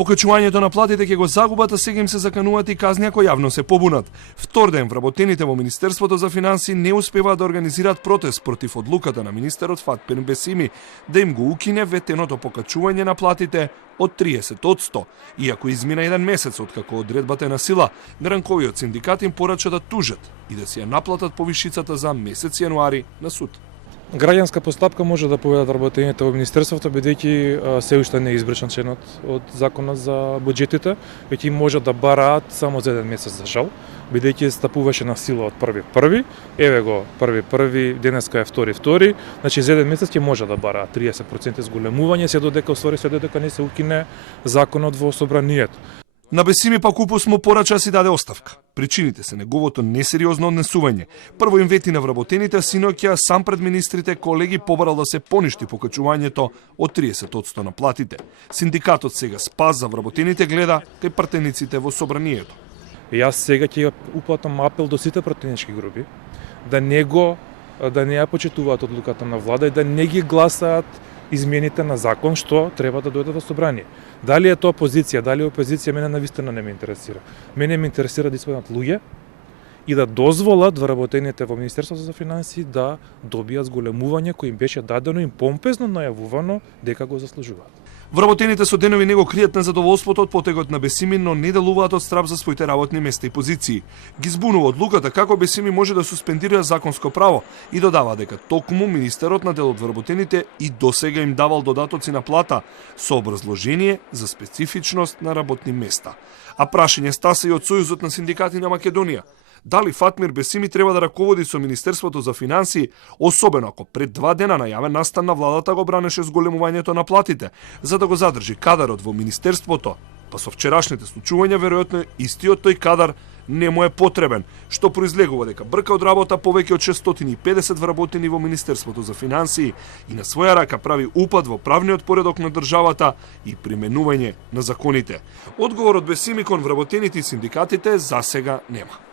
Покачувањето на платите ќе го загубат, а сега им се закануваат и казни ако јавно се побунат. Втор ден вработените во Министерството за финансии не успеваат да организираат протест против одлуката на министерот Фатмир Бесими да им го укине ветеното покачување на платите од 30%. Иако измина еден месец откако одредбата е на сила, гранковиот синдикат им порача да тужат и да си ја наплатат повишицата за месец јануари на суд. Граѓанска постапка може да поведат работените во Министерството, бидејќи се уште не е избричан членот од Законот за буџетите, веќе може да бараат само за еден месец за жал, бидејќи стапуваше на сила од 1.1. Еве го 1.1, денеска е 2.2, значи за еден месец ќе може да бараат 30% зголемување, се додека не се укине Законот во собранието. На Бесими пак упус му порача си даде оставка. Причините се неговото несериозно однесување. Прво им вети на вработените, синоќа сам пред министрите колеги побарал да се поништи покачувањето од 30% на платите. Синдикатот сега спас за вработените гледа кај партениците во собранието. Јас сега ќе упатам апел до сите партенички групи да не ја почитуваат одлуката на влада и да не ги гласаат измените на закон што треба да дојдат во собрание. Дали е тоа позиција, дали е опозиција, мене навистина не ме интересира. Мене ме интересира да испаднат луѓе и да дозволат вработените во Министерството за финансии да добијат зголемување кој им беше дадено и помпезно најавувано дека го заслужуваат. Вработените со денови него кријат незадоволството од потегот на Бесими, но не делуваат од страв за своите работни места и позиции. Ги збунува одлуката како Бесими може да суспендира законско право и додава дека токму министерот на дел од вработените и досега им давал додатоци на плата со образложение за специфичност на работни места. А прашање стаса и од Сојузот на синдикати на Македонија. Дали Фатмир Бесими треба да раководи со Министерството за финансии, особено ако пред 2 дена на јавен настан на владата го бранеше зголемувањето на платите, за да го задржи кадарот во Министерството, па со вчерашните случувања веројатно истиот тој кадар не му е потребен, што произлегува дека брка од работа повеќе од 650 вработени во Министерството за финансии и на своја рака прави упад во правниот поредок на државата и применување на законите. Одговорот Бесими кон вработените и синдикатите засега нема.